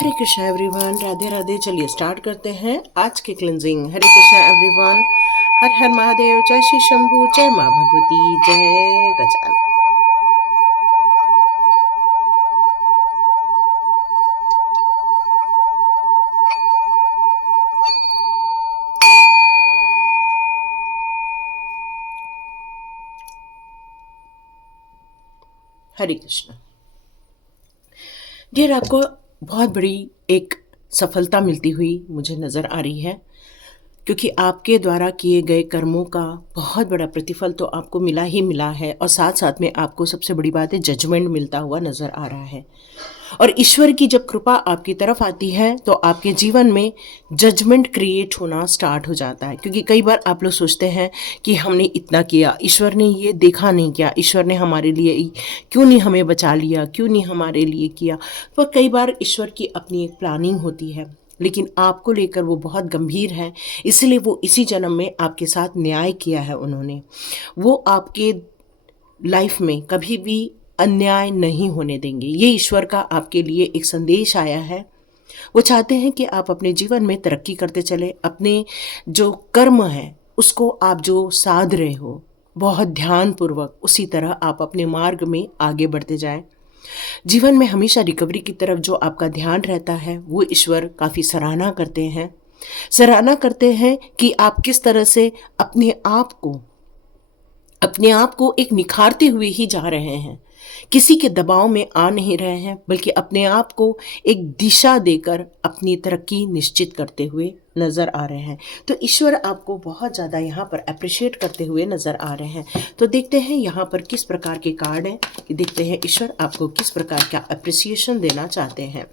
हरे Krishna everyone, Radhe Radhe. चलिए start करते हैं आज के क्लिनजिंग। हरे कृष्णा एवरीवन, हर हर महादेव। जय श्री शंभू, जय माँ भगवती, जय गजानन। हरे कृष्णा डियर, आपको बहुत बड़ी एक सफलता मिलती हुई मुझे नज़र आ रही है, क्योंकि आपके द्वारा किए गए कर्मों का बहुत बड़ा प्रतिफल तो आपको मिला ही मिला है, और साथ साथ में आपको सबसे बड़ी बात है जजमेंट मिलता हुआ नज़र आ रहा है। और ईश्वर की जब कृपा आपकी तरफ आती है तो आपके जीवन में जजमेंट क्रिएट होना स्टार्ट हो जाता है। क्योंकि कई बार आप लोग सोचते हैं कि हमने इतना किया, ईश्वर ने ये देखा नहीं क्या, ईश्वर ने हमारे लिए क्यों नहीं हमें बचा लिया, क्यों नहीं हमारे लिए किया। पर कई बार ईश्वर की अपनी एक प्लानिंग होती है, लेकिन आपको लेकर वो बहुत गंभीर है। इसलिए वो इसी जन्म में आपके साथ न्याय किया है उन्होंने। वो आपके लाइफ में कभी भी अन्याय नहीं होने देंगे। ये ईश्वर का आपके लिए एक संदेश आया है। वो चाहते हैं कि आप अपने जीवन में तरक्की करते चले। अपने जो कर्म है उसको आप जो साध रहे हो बहुत ध्यानपूर्वक, उसी तरह आप अपने मार्ग में आगे बढ़ते जाएं। जीवन में हमेशा रिकवरी की तरफ जो आपका ध्यान रहता है वो ईश्वर काफ़ी सराहना करते हैं कि आप किस तरह से अपने आप को एक निखारते हुए ही जा रहे हैं। किसी के दबाव में आ नहीं रहे हैं, बल्कि अपने आप को एक दिशा देकर अपनी तरक्की निश्चित करते हुए नज़र आ रहे हैं। तो ईश्वर आपको बहुत ज़्यादा यहाँ पर अप्रिशिएट करते हुए नज़र आ रहे हैं। तो देखते हैं यहाँ पर किस प्रकार के कार्ड हैं, देखते हैं ईश्वर आपको किस प्रकार का अप्रिसिएशन देना चाहते हैं।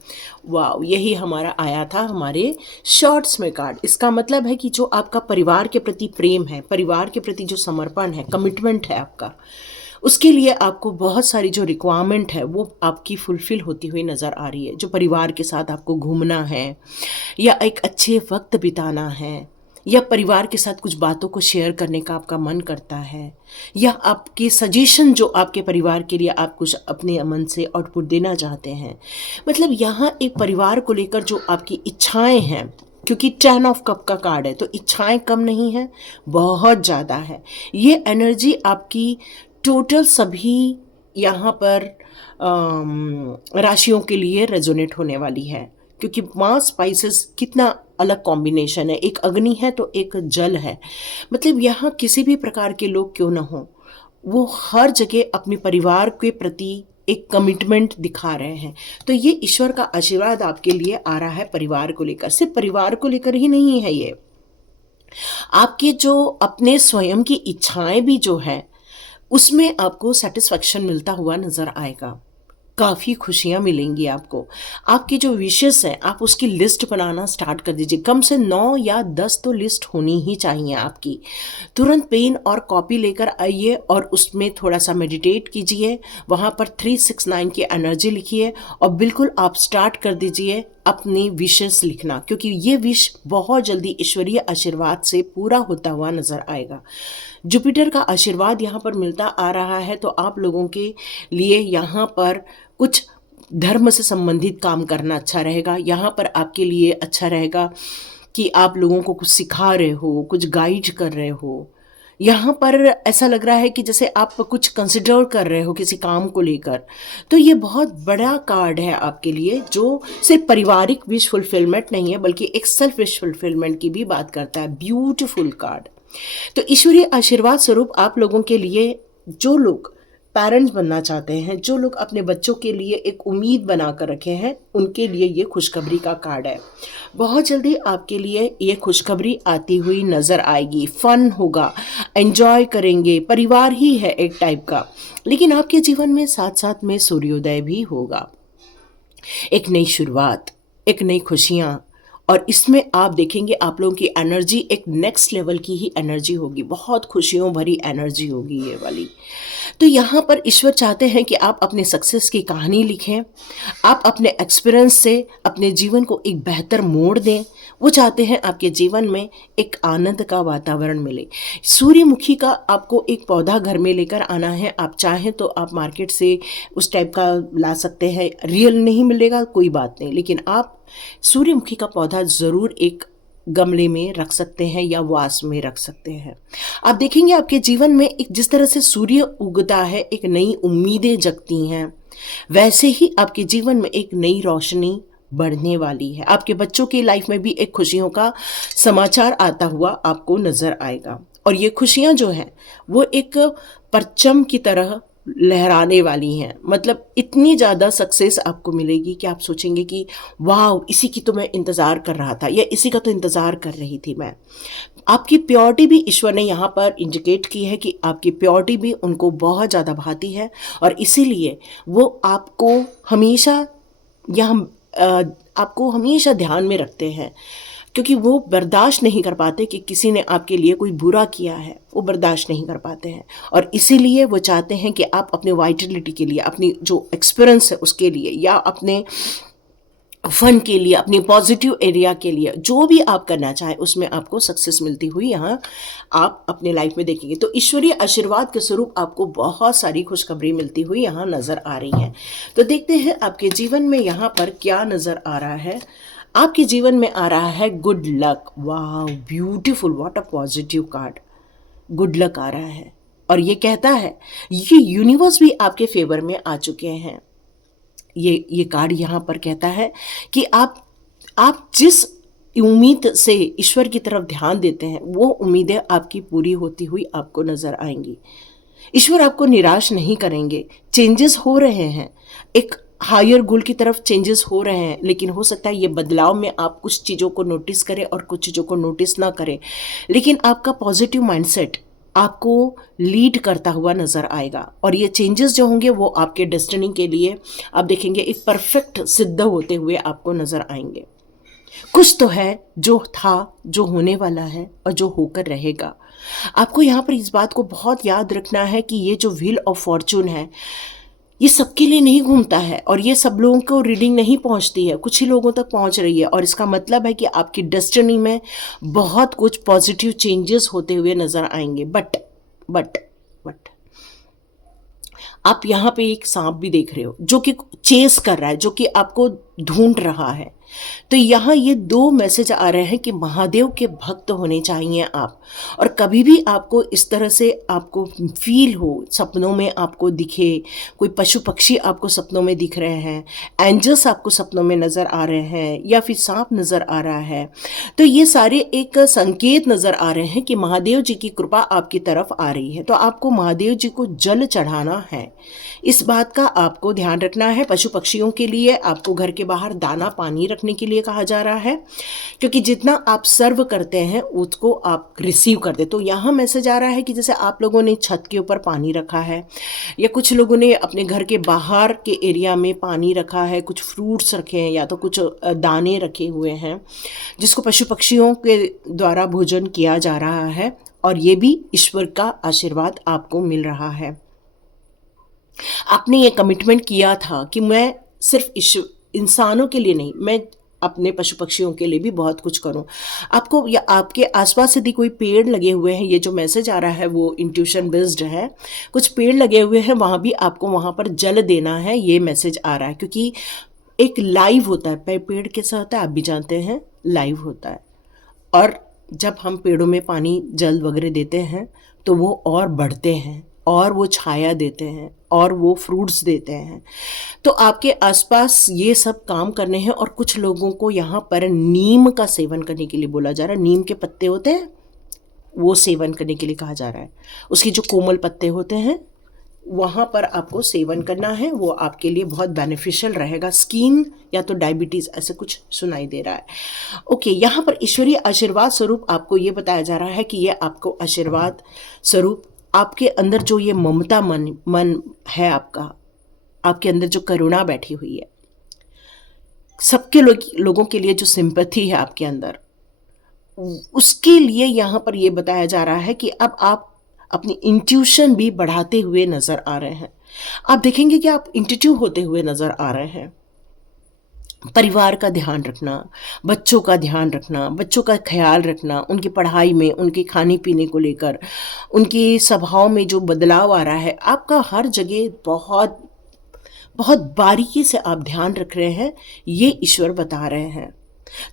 वाह, यही हमारा आया था हमारे शॉर्ट्स में कार्ड। इसका मतलब है कि जो आपका परिवार के प्रति प्रेम है, परिवार के प्रति जो समर्पण है, कमिटमेंट है आपका, उसके लिए आपको बहुत सारी जो रिक्वायरमेंट है वो आपकी फुलफ़िल होती हुई नज़र आ रही है। जो परिवार के साथ आपको घूमना है, या एक अच्छे वक्त बिताना है, या परिवार के साथ कुछ बातों को शेयर करने का आपका मन करता है, या आपके सजेशन जो आपके परिवार के लिए आप कुछ अपने मन से आउटपुट देना चाहते हैं। मतलब यहाँ एक परिवार को लेकर जो आपकी इच्छाएं हैं, क्योंकि 10 ऑफ कप का कार्ड है तो इच्छाएं कम नहीं है, बहुत ज़्यादा है। ये एनर्जी आपकी टोटल सभी यहाँ पर राशियों के लिए रेजोनेट होने वाली है। क्योंकि माँ स्पाइसेस कितना अलग कॉम्बिनेशन है, एक अग्नि है तो एक जल है। मतलब यहाँ किसी भी प्रकार के लोग क्यों ना हो, वो हर जगह अपने परिवार के प्रति एक कमिटमेंट दिखा रहे हैं। तो ये ईश्वर का आशीर्वाद आपके लिए आ रहा है परिवार को लेकर। सिर्फ परिवार को लेकर ही नहीं है, ये आपके जो अपने स्वयं की इच्छाएं भी जो है उसमें आपको सेटिस्फैक्शन मिलता हुआ नज़र आएगा। काफ़ी खुशियाँ मिलेंगी आपको। आपकी जो विशेस हैं आप उसकी लिस्ट बनाना स्टार्ट कर दीजिए। कम से 9 या 10 तो लिस्ट होनी ही चाहिए आपकी। तुरंत पेन और कॉपी लेकर आइए और उसमें थोड़ा सा मेडिटेट कीजिए। वहाँ पर 369 की एनर्जी लिखिए और बिल्कुल आप स्टार्ट कर दीजिए अपनी विशेस लिखना, क्योंकि ये विश बहुत जल्दी ईश्वरीय आशीर्वाद से पूरा होता हुआ नज़र आएगा। जुपिटर का आशीर्वाद यहाँ पर मिलता आ रहा है, तो आप लोगों के लिए यहाँ पर कुछ धर्म से संबंधित काम करना अच्छा रहेगा। यहाँ पर आपके लिए अच्छा रहेगा कि आप लोगों को कुछ सिखा रहे हो, कुछ गाइड कर रहे हो। यहाँ पर ऐसा लग रहा है कि जैसे आप कुछ कंसिडर कर रहे हो किसी काम को लेकर। तो ये बहुत बड़ा कार्ड है आपके लिए, जो सिर्फ पारिवारिक विश फुलफिलमेंट नहीं है बल्कि एक सेल्फ विश फुलफिलमेंट की भी बात करता है। Beautiful card. तो ईश्वरीय आशीर्वाद स्वरूप आप लोगों के लिए, जो लोग पेरेंट्स बनना चाहते हैं, जो लोग अपने बच्चों के लिए एक उम्मीद बना कर रखे हैं, उनके लिए ये खुशखबरी का कार्ड है। बहुत जल्दी आपके लिए ये खुशखबरी आती हुई नज़र आएगी। फन होगा, एंजॉय करेंगे, परिवार ही है एक टाइप का। लेकिन आपके जीवन में साथ साथ में सूर्योदय भी होगा, एक नई शुरुआत, एक नई खुशियाँ। और इसमें आप देखेंगे आप लोगों की एनर्जी एक नेक्स्ट लेवल की ही एनर्जी होगी। बहुत खुशियों भरी एनर्जी होगी ये वाली। तो यहाँ पर ईश्वर चाहते हैं कि आप अपने सक्सेस की कहानी लिखें, आप अपने एक्सपीरियंस से अपने जीवन को एक बेहतर मोड़ दें। वो चाहते हैं आपके जीवन में एक आनंद का वातावरण मिले। सूर्यमुखी का आपको एक पौधा घर में लेकर आना है। आप चाहें तो आप मार्केट से उस टाइप का ला सकते हैं, रियल नहीं मिलेगा कोई बात नहीं, लेकिन आप सूर्यमुखी का पौधा ज़रूर एक गमले में रख सकते हैं या वास में रख सकते हैं। आप देखेंगे आपके जीवन में एक जिस तरह से सूर्य उगता है, एक नई उम्मीदें जगती हैं, वैसे ही आपके जीवन में एक नई रोशनी बढ़ने वाली है। आपके बच्चों की लाइफ में भी एक खुशियों का समाचार आता हुआ आपको नजर आएगा, और ये खुशियां जो हैं वो एक परचम की तरह लहराने वाली हैं। मतलब इतनी ज़्यादा सक्सेस आपको मिलेगी कि आप सोचेंगे कि वाह, इसी की तो मैं इंतज़ार कर रहा था, या इसी का तो इंतज़ार कर रही थी मैं। आपकी प्योरिटी भी ईश्वर ने यहाँ पर इंडिकेट की है कि आपकी प्योरिटी भी उनको बहुत ज़्यादा भाती है, और इसीलिए वो आपको हमेशा ध्यान में रखते हैं, क्योंकि वो बर्दाश्त नहीं कर पाते कि किसी ने आपके लिए कोई बुरा किया है, वो बर्दाश्त नहीं कर पाते हैं। और इसीलिए वो चाहते हैं कि आप अपने वाइटलिटी के लिए, अपनी जो एक्सपीरियंस है उसके लिए, या अपने फन के लिए, अपनी पॉजिटिव एरिया के लिए, जो भी आप करना चाहें उसमें आपको सक्सेस मिलती हुई यहाँ आप अपने लाइफ में देखेंगे। तो ईश्वरीय आशीर्वाद के स्वरूप आपको बहुत सारी खुशखबरी मिलती हुई यहाँ नज़र आ रही हैं। तो देखते हैं आपके जीवन में यहाँ पर क्या नज़र आ रहा है। आपके जीवन में आ रहा है गुड लक। वाह, beautiful, what a positive card. Good luck आ रहा है, और ये कहता है ये यूनिवर्स भी आपके फेवर में आ चुके हैं। ये कार्ड यहाँ पर कहता है कि आप जिस उम्मीद से ईश्वर की तरफ ध्यान देते हैं, वो उम्मीदें आपकी पूरी होती हुई आपको नजर आएंगी। ईश्वर आपको निराश नहीं करेंगे। चेंजेस हो रहे हैं, एक हायर गोल की तरफ चेंजेस हो रहे हैं, लेकिन हो सकता है ये बदलाव में आप कुछ चीज़ों को नोटिस करें और कुछ चीज़ों को नोटिस ना करें, लेकिन आपका पॉजिटिव माइंडसेट आपको लीड करता हुआ नज़र आएगा, और ये चेंजेस जो होंगे वो आपके डेस्टिनी के लिए आप देखेंगे एक परफेक्ट सिद्ध होते हुए आपको नज़र आएंगे। कुछ तो है जो था, जो होने वाला है और जो होकर रहेगा। आपको यहाँ पर इस बात को बहुत याद रखना है कि ये जो व्हील ऑफ फॉर्चून है, ये सबके लिए नहीं घूमता है, और ये सब लोगों को रीडिंग नहीं पहुंचती है, कुछ ही लोगों तक पहुंच रही है। और इसका मतलब है कि आपकी डेस्टिनी में बहुत कुछ पॉजिटिव चेंजेस होते हुए नजर आएंगे। बट आप यहाँ पे एक सांप भी देख रहे हो जो कि चेस कर रहा है, जो कि आपको ढूंढ रहा है। तो यहाँ ये दो मैसेज आ रहे हैं कि महादेव के भक्त होने चाहिए आप, और कभी भी आपको इस तरह से आपको फील हो, सपनों में आपको दिखे, कोई पशु पक्षी आपको सपनों में दिख रहे हैं, एंजल्स आपको सपनों में नज़र आ रहे हैं, या फिर सांप नज़र आ रहा है, तो ये सारे एक संकेत नज़र आ रहे हैं कि महादेव जी की कृपा आपकी तरफ आ रही है। तो आपको महादेव जी को जल चढ़ाना है, इस बात का आपको ध्यान रखना है। पशु पक्षियों के लिए आपको घर के बाहर दाना पानी रखने के लिए कहा जा रहा है, क्योंकि जितना आप सर्व करते हैं उसको आप रिसीव करते। तो यहाँ मैसेज आ रहा है कि जैसे आप लोगों ने छत के ऊपर पानी रखा है, या कुछ लोगों ने अपने घर के बाहर के एरिया में पानी रखा है, कुछ फ्रूट्स रखे हैं या तो कुछ दाने रखे हुए हैं जिसको पशु पक्षियों के द्वारा भोजन किया जा रहा है, और ये भी ईश्वर का आशीर्वाद आपको मिल रहा है। आपने ये कमिटमेंट किया था कि मैं सिर्फ इंसानों के लिए नहीं, मैं अपने पशु पक्षियों के लिए भी बहुत कुछ करूं। आपको या आपके आसपास यदि कोई पेड़ लगे हुए हैं, ये जो मैसेज आ रहा है वो इंट्यूशन बेस्ड है, कुछ पेड़ लगे हुए हैं वहाँ भी आपको वहाँ पर जल देना है, ये मैसेज आ रहा है। क्योंकि एक लाइव होता है, पेड़ कैसा होता है आप भी जानते हैं, लाइव होता है, और जब हम पेड़ों में पानी जल वगैरह देते हैं तो वो और बढ़ते हैं, और वो छाया देते हैं, और वो फ्रूट्स देते हैं। तो आपके आसपास ये सब काम करने हैं। और कुछ लोगों को यहाँ पर नीम का सेवन करने के लिए बोला जा रहा है। नीम के पत्ते होते हैं, वो सेवन करने के लिए कहा जा रहा है। उसके जो कोमल पत्ते होते हैं वहाँ पर आपको सेवन करना है, वो आपके लिए बहुत बेनिफिशियल रहेगा। स्किन या तो डायबिटीज़ ऐसे कुछ सुनाई दे रहा है। ओके, यहाँ पर ईश्वरीय आशीर्वाद स्वरूप आपको ये बताया जा रहा है कि ये आपको आशीर्वाद स्वरूप आपके अंदर जो ये ममता मन है आपका, आपके अंदर जो करुणा बैठी हुई है, सबके लोगों के लिए जो सिंपैथी है आपके अंदर, उसके लिए यहाँ पर ये बताया जा रहा है कि अब आप अपनी इंट्यूशन भी बढ़ाते हुए नज़र आ रहे हैं। आप देखेंगे कि आप इंट्यूटिव होते हुए नज़र आ रहे हैं। परिवार का ध्यान रखना, बच्चों का ध्यान रखना, बच्चों का ख्याल रखना, उनकी पढ़ाई में, उनके खाने-पीने को लेकर, उनके स्वभाव में जो बदलाव आ रहा है, आपका हर जगह बहुत बहुत बारीकी से आप ध्यान रख रहे हैं, ये ईश्वर बता रहे हैं।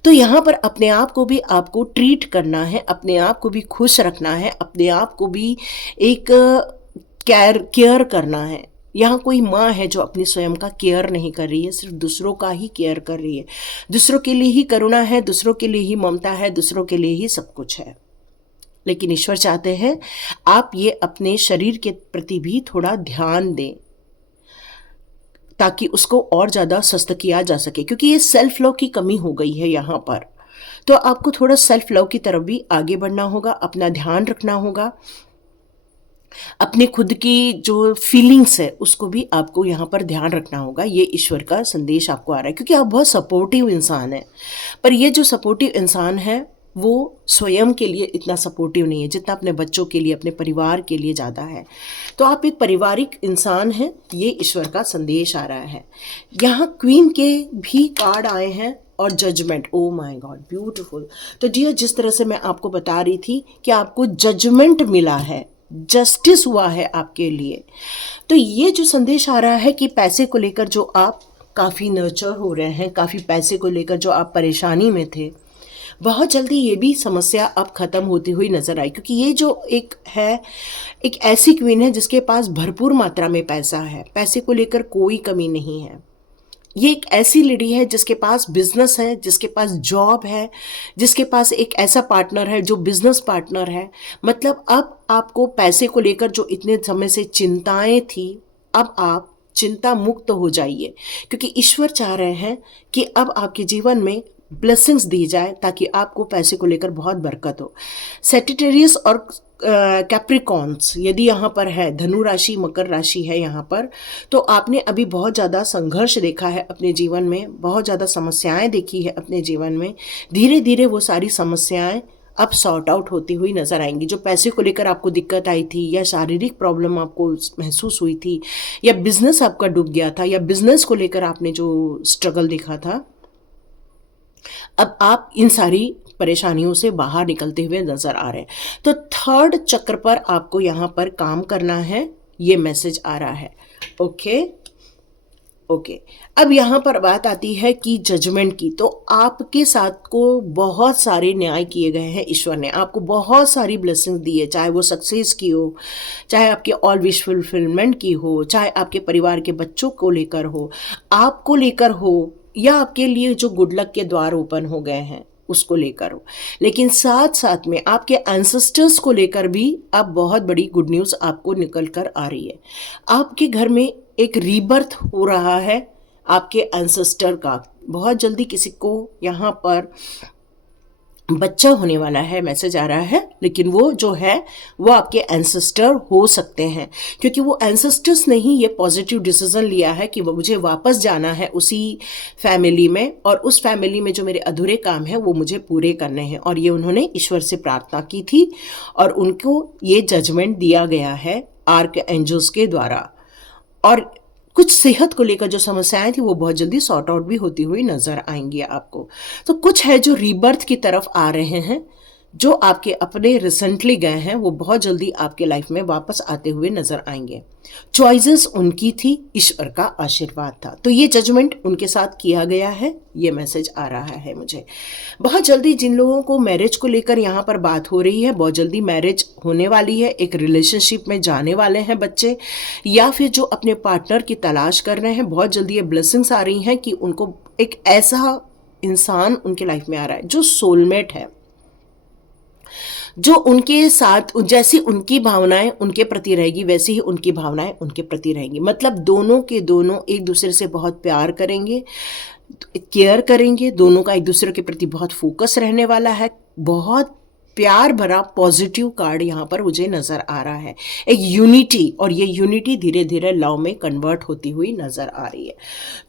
तो यहाँ पर अपने आप को भी आपको ट्रीट करना है, अपने आप को भी खुश रखना है, अपने आप को भी एक केयर करना है। यहाँ कोई माँ है जो अपनी स्वयं का केयर नहीं कर रही है, सिर्फ दूसरों का ही केयर कर रही है। दूसरों के लिए ही करुणा है, दूसरों के लिए ही ममता है, दूसरों के लिए ही सब कुछ है। लेकिन ईश्वर चाहते हैं आप ये अपने शरीर के प्रति भी थोड़ा ध्यान दें, ताकि उसको और ज़्यादा स्वस्थ किया जा सके, क्योंकि ये सेल्फ लव की कमी हो गई है यहाँ पर। तो आपको थोड़ा सेल्फ लव की तरफ भी आगे बढ़ना होगा, अपना ध्यान रखना होगा, अपने खुद की जो फीलिंग्स है उसको भी आपको यहाँ पर ध्यान रखना होगा। ये ईश्वर का संदेश आपको आ रहा है, क्योंकि आप बहुत सपोर्टिव इंसान हैं। पर ये जो सपोर्टिव इंसान है वो स्वयं के लिए इतना सपोर्टिव नहीं है जितना अपने बच्चों के लिए, अपने परिवार के लिए ज़्यादा है। तो आप एक पारिवारिक इंसान हैं, ये ईश्वर का संदेश आ रहा है। यहाँ क्वीन के भी कार्ड आए हैं और judgement. Oh my God, beautiful. तो डियर, जिस तरह से मैं आपको बता रही थी कि आपको जजमेंट मिला है, जस्टिस हुआ है आपके लिए, तो ये जो संदेश आ रहा है कि पैसे को लेकर जो आप काफ़ी नर्चर हो रहे हैं, काफ़ी पैसे को लेकर जो आप परेशानी में थे, बहुत जल्दी ये भी समस्या अब ख़त्म होती हुई नज़र आई। क्योंकि ये जो एक है, एक ऐसी क्वीन है जिसके पास भरपूर मात्रा में पैसा है, पैसे को लेकर कोई कमी नहीं है। ये एक ऐसी लेडी है जिसके पास बिजनेस है, जिसके पास जॉब है, जिसके पास एक ऐसा पार्टनर है जो बिजनेस पार्टनर है। मतलब अब आपको पैसे को लेकर जो इतने समय से चिंताएं थी, अब आप चिंता मुक्त हो जाइए, क्योंकि ईश्वर चाह रहे हैं कि अब आपके जीवन में ब्लेसिंग्स दी जाए ताकि आपको पैसे को लेकर बहुत बरकत हो। सेजिटेरियस और कैप्रिकॉन्स यदि यहाँ पर है, धनु राशि, मकर राशि है यहाँ पर, तो आपने अभी बहुत ज़्यादा संघर्ष देखा है अपने जीवन में, बहुत ज़्यादा समस्याएं देखी है अपने जीवन में। धीरे धीरे वो सारी समस्याएं अब सॉर्ट आउट होती हुई नज़र आएंगी। जो पैसे को लेकर आपको दिक्कत आई थी, या शारीरिक प्रॉब्लम आपको महसूस हुई थी, या बिजनेस आपका डूब गया था, या बिजनेस को लेकर आपने जो स्ट्रगल देखा था, अब आप इन सारी परेशानियों से बाहर निकलते हुए नजर आ रहे हैं। तो थर्ड चक्र पर आपको यहाँ पर काम करना है, ये मैसेज आ रहा है। Okay okay. अब यहाँ पर बात आती है कि जजमेंट की। तो आपके साथ को बहुत सारे न्याय किए गए हैं, ईश्वर ने आपको बहुत सारी ब्लेसिंग दी है, चाहे वो सक्सेस की हो, चाहे आपके ऑल विश फुलफिलमेंट की हो, चाहे आपके परिवार के बच्चों को लेकर हो, आपको लेकर हो, या आपके लिए जो गुड लक के द्वार ओपन हो गए हैं उसको लेकर हो। लेकिन साथ साथ में आपके एंसेस्टर्स को लेकर भी अब बहुत बड़ी गुड न्यूज़ आपको निकल कर आ रही है। आपके घर में एक रीबर्थ हो रहा है आपके एंसेस्टर का। बहुत जल्दी किसी को यहाँ पर बच्चा होने वाला है, मैसेज आ रहा है। लेकिन वो जो है वो आपके एंसेस्टर हो सकते हैं, क्योंकि वो एंसेस्टर्स ने ही ये पॉजिटिव डिसीजन लिया है कि वो मुझे वापस जाना है उसी फैमिली में, और उस फैमिली में जो मेरे अधूरे काम हैं वो मुझे पूरे करने हैं। और ये उन्होंने ईश्वर से प्रार्थना की थी और उनको ये जजमेंट दिया गया है आर्क एंजल्स के द्वारा। और कुछ सेहत को लेकर जो समस्याएं थी वो बहुत जल्दी सॉर्ट आउट भी होती हुई नजर आएंगी आपको। तो कुछ है जो रीबर्थ की तरफ आ रहे हैं, जो आपके अपने रिसेंटली गए हैं, वो बहुत जल्दी आपके लाइफ में वापस आते हुए नजर आएंगे। चॉइसेस उनकी थी, ईश्वर का आशीर्वाद था। तो ये जजमेंट उनके साथ किया गया है, ये मैसेज आ रहा है मुझे। बहुत जल्दी जिन लोगों को मैरिज को लेकर यहाँ पर बात हो रही है, बहुत जल्दी मैरिज होने वाली है, एक रिलेशनशिप में जाने वाले हैं बच्चे, या फिर जो अपने पार्टनर की तलाश कर रहे हैं, बहुत जल्दी ये ब्लेसिंग्स आ रही हैं कि उनको एक ऐसा इंसान उनके लाइफ में आ रहा है जो सोलमेट है, जो उनके साथ जैसी उनकी भावनाएं उनके प्रति रहेगी वैसी ही उनकी भावनाएं उनके प्रति रहेंगी। मतलब दोनों के दोनों एक दूसरे से बहुत प्यार करेंगे, केयर करेंगे, दोनों का एक दूसरे के प्रति बहुत फोकस रहने वाला है, बहुत प्यार भरा पॉजिटिव कार्ड यहाँ पर मुझे नज़र आ रहा है, एक यूनिटी, और ये यूनिटी धीरे धीरे लव में कन्वर्ट होती हुई नज़र आ रही है।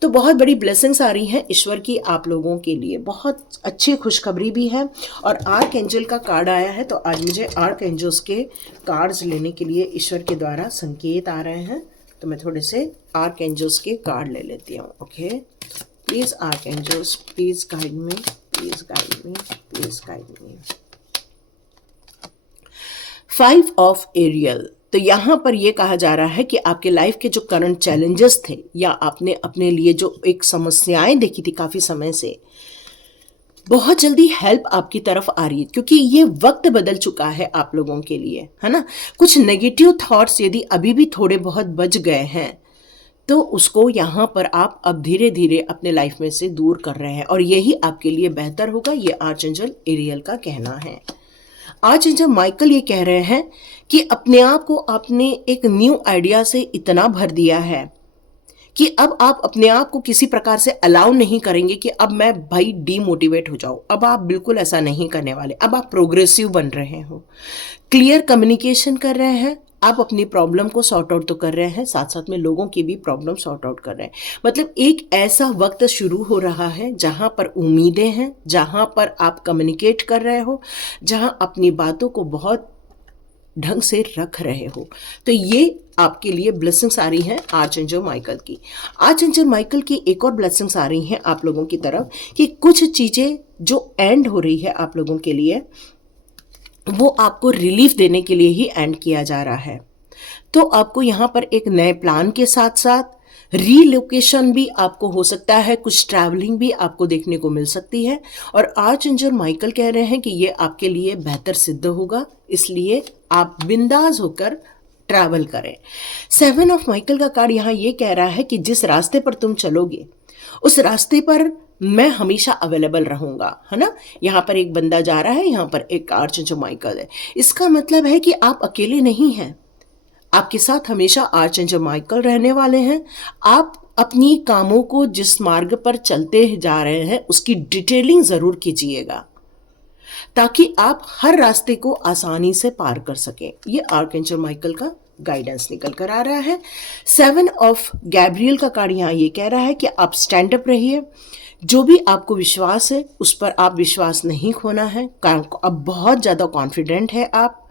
तो बहुत बड़ी ब्लेसिंग्स आ रही हैं ईश्वर की आप लोगों के लिए, बहुत अच्छी खुशखबरी भी है। और आर्क एंजल का कार्ड आया है, तो आज मुझे आर्क एंजल्स के कार्ड्स लेने के लिए ईश्वर के द्वारा संकेत आ रहे हैं, तो मैं थोड़े से आर्क एंजल्स के कार्ड ले लेती हूँ। Okay, please archangels, please guide me, please guide me, please guide me. 5 of Ariel, तो यहाँ पर ये कहा जा रहा है कि आपके लाइफ के जो करंट चैलेंजेस थे, या आपने अपने लिए जो एक समस्याएं देखी थी काफ़ी समय से, बहुत जल्दी हेल्प आपकी तरफ आ रही है, क्योंकि ये वक्त बदल चुका है आप लोगों के लिए, है ना। कुछ नेगेटिव थॉट्स यदि अभी भी थोड़े बहुत बच गए हैं, तो उसको यहाँ पर आप अब धीरे धीरे अपने लाइफ में से दूर कर रहे हैं, और यही आपके लिए बेहतर होगा, ये आर्चएंजल एरियल का कहना है। आर्चएंजल माइकल ये कह रहे हैं कि अपने आप को आपने एक न्यू आइडिया से इतना भर दिया है कि अब आप अपने आप को किसी प्रकार से अलाउ नहीं करेंगे कि अब मैं भाई डीमोटिवेट हो जाऊं। अब आप बिल्कुल ऐसा नहीं करने वाले, अब आप प्रोग्रेसिव बन रहे हो, क्लियर कम्युनिकेशन कर रहे हैं, आप अपनी प्रॉब्लम को सॉर्ट आउट तो कर रहे हैं, साथ साथ में लोगों की भी प्रॉब्लम सॉर्ट आउट कर रहे हैं। मतलब एक ऐसा वक्त शुरू हो रहा है जहां पर उम्मीदें हैं, जहां पर आप कम्युनिकेट कर रहे हो, जहां अपनी बातों को बहुत ढंग से रख रहे हो। तो ये आपके लिए ब्लेसिंग्स आ रही हैं आर्चएंजल माइकल की। आर्चएंजल माइकल की एक और ब्लेसिंग्स आ रही हैं आप लोगों की तरफ कि कुछ चीज़ें जो एंड हो रही है आप लोगों के लिए, वो आपको रिलीफ देने के लिए ही एंड किया जा रहा है। तो आपको यहाँ पर एक नए प्लान के साथ साथ रीलोकेशन भी आपको हो सकता है, कुछ ट्रैवलिंग भी आपको देखने को मिल सकती है। और आर्चएंजल माइकल कह रहे हैं कि ये आपके लिए बेहतर सिद्ध होगा, इसलिए आप बिंदास होकर ट्रैवल करें। 7 ऑफ माइकल का कार्ड यहाँ ये कह रहा है कि जिस रास्ते पर तुम चलोगे उस रास्ते पर मैं हमेशा अवेलेबल रहूंगा, है ना। यहाँ पर एक बंदा जा रहा है, यहाँ पर एक आर्चएंजल माइकल है, इसका मतलब है कि आप अकेले नहीं हैं, आपके साथ हमेशा आर्चएंजल माइकल रहने वाले हैं। आप अपनी कामों को जिस मार्ग पर चलते जा रहे हैं उसकी डिटेलिंग जरूर कीजिएगा, ताकि आप हर रास्ते को आसानी से पार कर सकें। ये आर्चएंजल माइकल का गाइडेंस निकल कर आ रहा है। 7 ऑफ गैब्रियल का कार्ड यहाँ ये कह रहा है कि आप स्टैंड अप रहिए, जो भी आपको विश्वास है उस पर आप विश्वास नहीं खोना है। अब बहुत ज़्यादा कॉन्फिडेंट है आप,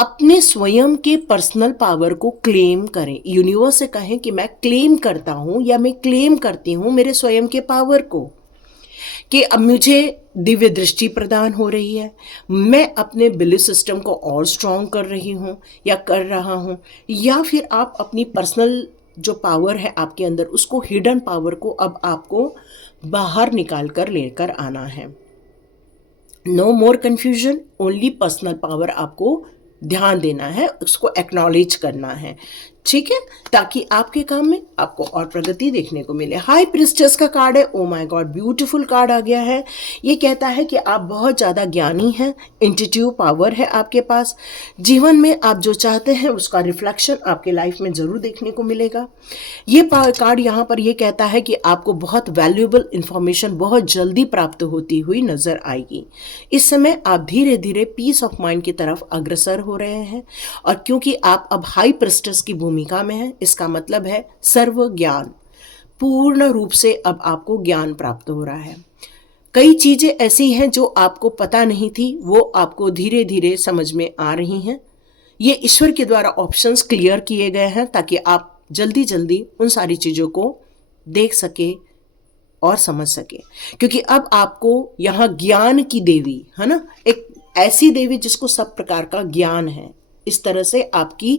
अपने स्वयं के पर्सनल पावर को क्लेम करें। यूनिवर्स से कहें कि मैं क्लेम करता हूँ या मैं क्लेम करती हूँ मेरे स्वयं के पावर को, कि अब मुझे दिव्य दृष्टि प्रदान हो रही है, मैं अपने बिलीफ सिस्टम को और स्ट्रॉन्ग कर रही हूँ या कर रहा हूँ। या फिर आप अपनी पर्सनल जो पावर है आपके अंदर, उसको हिडन पावर को अब आपको बाहर निकाल कर लेकर आना है। No more confusion, only personal power आपको ध्यान देना है, उसको एक्नॉलेज करना है, ठीक है, ताकि आपके काम में आपको और प्रगति देखने को मिले। हाई प्रिस्टेस का कार्ड है, oh my God beautiful card आ गया है। ये कहता है कि आप बहुत ज़्यादा ज्ञानी हैं, इंट्यूटिव पावर है आपके पास, जीवन में आप जो चाहते हैं उसका रिफ्लेक्शन आपके लाइफ में ज़रूर देखने को मिलेगा। ये कार्ड यहाँ पर ये कहता है कि आपको बहुत वैल्यूएबल इंफॉर्मेशन बहुत जल्दी प्राप्त होती हुई नजर आएगी। इस समय आप धीरे धीरे पीस ऑफ माइंड की तरफ अग्रसर हो रहे हैं, और क्योंकि आप अब हाई प्रिस्टेस की भूमिका में हैं, इसका मतलब है सर्व ज्ञान, पूर्ण रूप से अब आपको ज्ञान प्राप्त हो रहा है। कई चीजें ऐसी हैं जो आपको पता नहीं थी, वो आपको धीरे धीरे समझ में आ रही हैं। ये ईश्वर के द्वारा ऑप्शंस क्लियर किए गए हैं ताकि आप जल्दी जल्दी उन सारी चीज़ों को देख सके और समझ सके, क्योंकि अब आपको यहाँ ज्ञान की देवी, है ना, एक ऐसी देवी जिसको सब प्रकार का ज्ञान है। इस तरह से आपकी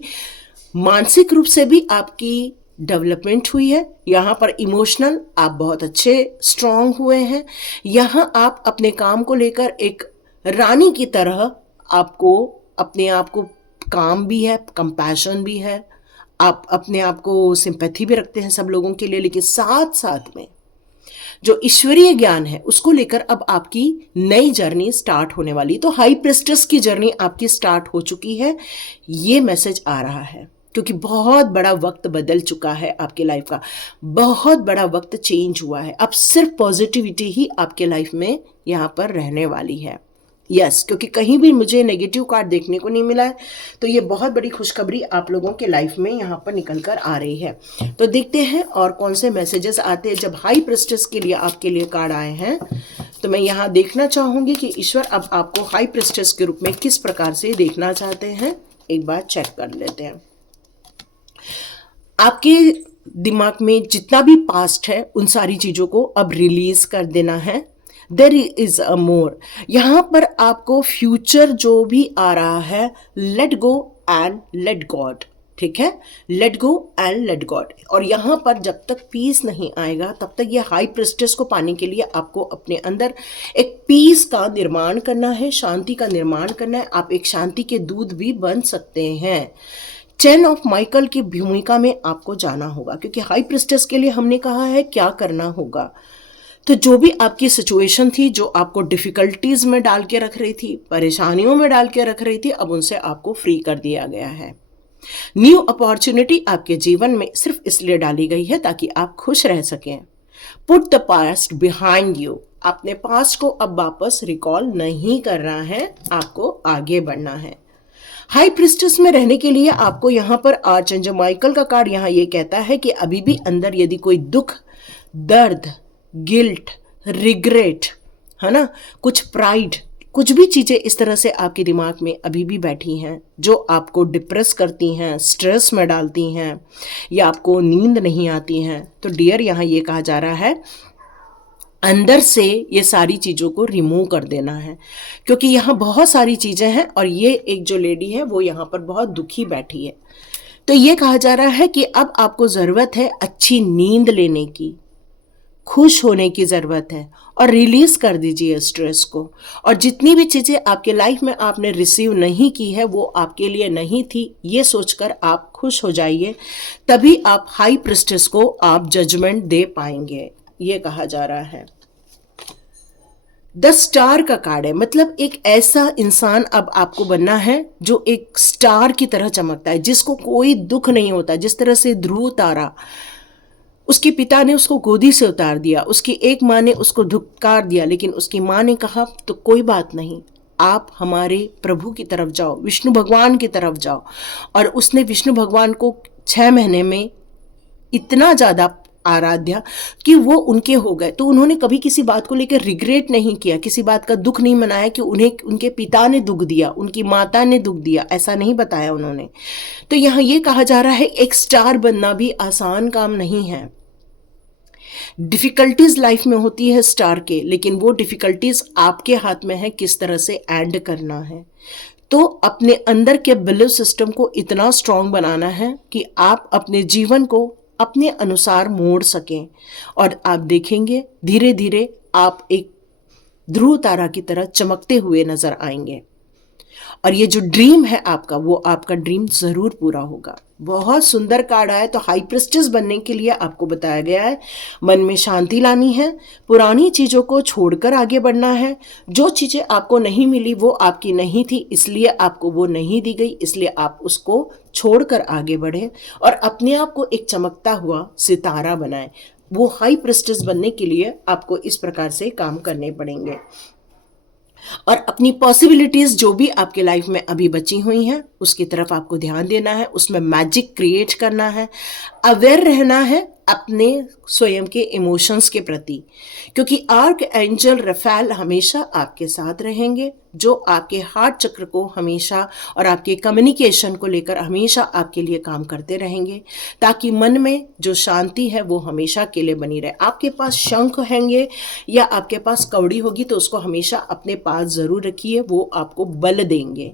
मानसिक रूप से भी आपकी डेवलपमेंट हुई है। यहाँ पर इमोशनल आप बहुत अच्छे स्ट्रांग हुए हैं। यहाँ आप अपने काम को लेकर एक रानी की तरह आपको अपने आप को काम भी है, कंपैशन भी है, आप अपने आप को सिंपैथी भी रखते हैं सब लोगों के लिए, लेकिन साथ साथ में जो ईश्वरीय ज्ञान है उसको लेकर अब आपकी नई जर्नी स्टार्ट होने वाली। तो हाई प्रिस्टेस की जर्नी आपकी स्टार्ट हो चुकी है, ये मैसेज आ रहा है, क्योंकि बहुत बड़ा वक्त बदल चुका है आपके लाइफ का, बहुत बड़ा वक्त चेंज हुआ है। अब सिर्फ पॉजिटिविटी ही आपके लाइफ में यहाँ पर रहने वाली है। यस, क्योंकि कहीं भी मुझे नेगेटिव कार्ड देखने को नहीं मिला है, तो ये बहुत बड़ी खुशखबरी आप लोगों के लाइफ में यहाँ पर निकल कर आ रही है। तो देखते हैं और कौन से मैसेजेस आते हैं जब हाई प्रिस्टेस के लिए आपके लिए कार्ड आए हैं। तो मैं यहाँ देखना चाहूँगी कि ईश्वर अब आपको हाई प्रिस्टेस के रूप में किस प्रकार से देखना चाहते हैं, एक बार चेक कर लेते हैं। आपके दिमाग में जितना भी पास्ट है उन सारी चीज़ों को अब रिलीज कर देना है। देर इज अ मोर, यहाँ पर आपको फ्यूचर जो भी आ रहा है, let go and let God, ठीक है, let go and let God. और यहाँ पर जब तक पीस नहीं आएगा तब तक ये हाई प्रिस्टेस को पाने के लिए आपको अपने अंदर एक पीस का निर्माण करना है, शांति का निर्माण करना है। आप एक शांति के दूत भी बन सकते हैं। 10 ऑफ माइकल की भूमिका में आपको जाना होगा, क्योंकि हाई प्रिस्टेस के लिए हमने कहा है क्या करना होगा। तो जो भी आपकी सिचुएशन थी, जो आपको डिफ़िकल्टीज़ में डाल के रख रही थी, परेशानियों में डाल के रख रही थी, अब उनसे आपको फ्री कर दिया गया है। न्यू अपॉर्चुनिटी आपके जीवन में सिर्फ इसलिए डाली गई है ताकि आप खुश रह सकें। Put the past behind you, अपने पास्ट को अब वापस रिकॉल नहीं करना है, आपको आगे बढ़ना है। हाई प्रिस्टेस में रहने के लिए आपको यहाँ पर आर्चएंजल माइकल का कार्ड यहाँ ये कहता है कि अभी भी अंदर यदि कोई दुख, दर्द, गिल्ट, रिग्रेट, है ना, कुछ प्राइड, कुछ भी चीज़ें इस तरह से आपके दिमाग में अभी भी बैठी हैं जो आपको डिप्रेस करती हैं, स्ट्रेस में डालती हैं, या आपको नींद नहीं आती हैं, तो डियर यहाँ ये कहा जा रहा है अंदर से ये सारी चीज़ों को रिमूव कर देना है, क्योंकि यहाँ बहुत सारी चीज़ें हैं और ये एक जो लेडी है वो यहाँ पर बहुत दुखी बैठी है। तो ये कहा जा रहा है कि अब आपको ज़रूरत है अच्छी नींद लेने की, खुश होने की ज़रूरत है, और रिलीज़ कर दीजिए स्ट्रेस को। और जितनी भी चीज़ें आपके लाइफ में आपने रिसीव नहीं की है वो आपके लिए नहीं थी, ये सोचकर आप खुश हो जाइए, तभी आप हाई प्रिस्टेस को आप जजमेंट दे पाएंगे, ये कहा जा रहा है। द स्टार का कार्ड है, मतलब एक ऐसा इंसान अब आपको बनना है जो एक स्टार की तरह चमकता है, जिसको कोई दुख नहीं होता। जिस तरह से ध्रुव तारा, उसके पिता ने उसको गोदी से उतार दिया, उसकी एक माँ ने उसको धुतकार दिया, लेकिन उसकी माँ ने कहा तो कोई बात नहीं, आप हमारे प्रभु की तरफ जाओ, विष्णु भगवान की तरफ जाओ। और उसने विष्णु भगवान को 6 महीने में इतना ज़्यादा आराध्या कि वो उनके हो गए। तो उन्होंने कभी किसी बात को लेकर रिग्रेट नहीं किया, किसी बात का दुख नहीं मनाया कि उन्हें उनके पिता ने दुख दिया, उनकी माता ने दुख दिया, ऐसा नहीं बताया उन्होंने। तो यहाँ ये कहा जा रहा है एक स्टार बनना भी आसान काम नहीं है। डिफ़िकल्टीज लाइफ में होती है स्टार के, लेकिन वो डिफ़िकल्टीज आपके हाथ में है किस तरह से एंड करना है। तो अपने अंदर के बिलीफ सिस्टम को इतना स्ट्रांग बनाना है कि आप अपने जीवन को अपने अनुसार मोड़ सकें, और आप देखेंगे धीरे धीरे आप एक ध्रुव तारा की तरह चमकते हुए नजर आएंगे। और ये जो ड्रीम है आपका, वो आपका ड्रीम ज़रूर पूरा होगा। बहुत सुंदर कार्ड आया। तो हाई प्रिस्टेस बनने के लिए आपको बताया गया है मन में शांति लानी है, पुरानी चीज़ों को छोड़कर आगे बढ़ना है। जो चीज़ें आपको नहीं मिली वो आपकी नहीं थी, इसलिए आपको वो नहीं दी गई, इसलिए आप उसको छोड़कर आगे बढ़ें और अपने आप को एक चमकता हुआ सितारा बनाएं। वो हाई प्रिस्टेस बनने के लिए आपको इस प्रकार से काम करने पड़ेंगे, और अपनी पॉसिबिलिटीज़ जो भी आपके लाइफ में अभी बची हुई हैं उसकी तरफ आपको ध्यान देना है, उसमें मैजिक क्रिएट करना है, अवेयर रहना है अपने स्वयं के इमोशंस के प्रति, क्योंकि आर्क एंजल रफेल हमेशा आपके साथ रहेंगे, जो आपके हार्ट चक्र को हमेशा और आपके कम्युनिकेशन को लेकर हमेशा आपके लिए काम करते रहेंगे, ताकि मन में जो शांति है वो हमेशा के लिए बनी रहे। आपके पास शंख होंगे या आपके पास कौड़ी होगी तो उसको हमेशा अपने पास ज़रूर रखिए, वो आपको बल देंगे।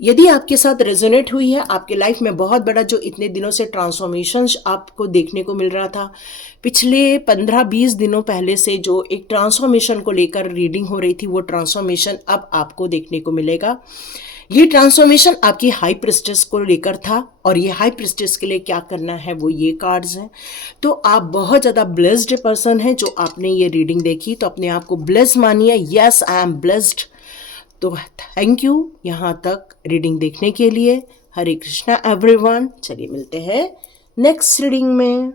यदि आपके साथ रेजोनेट हुई है, आपके लाइफ में बहुत बड़ा जो इतने दिनों से ट्रांसफॉर्मेशन आपको देखने को मिल रहा था, पिछले 15-20 दिनों पहले से जो एक ट्रांसफॉर्मेशन को लेकर रीडिंग हो रही थी, वो ट्रांसफॉर्मेशन अब आपको देखने को मिलेगा। ये ट्रांसफॉर्मेशन आपकी हाई प्रिस्टेस को लेकर था, और ये हाई प्रिस्टेस के लिए क्या करना है वो ये कार्ड्स हैं। तो आप बहुत ज़्यादा ब्लेस्ड पर्सन हैं जो आपने ये रीडिंग देखी, तो अपने आप को ब्लेस्ड मानिए। Yes, I am blessed. तो थैंक यू यहाँ तक रीडिंग देखने के लिए। हरे कृष्णा एवरीवन। चलिए मिलते हैं नेक्स्ट रीडिंग में।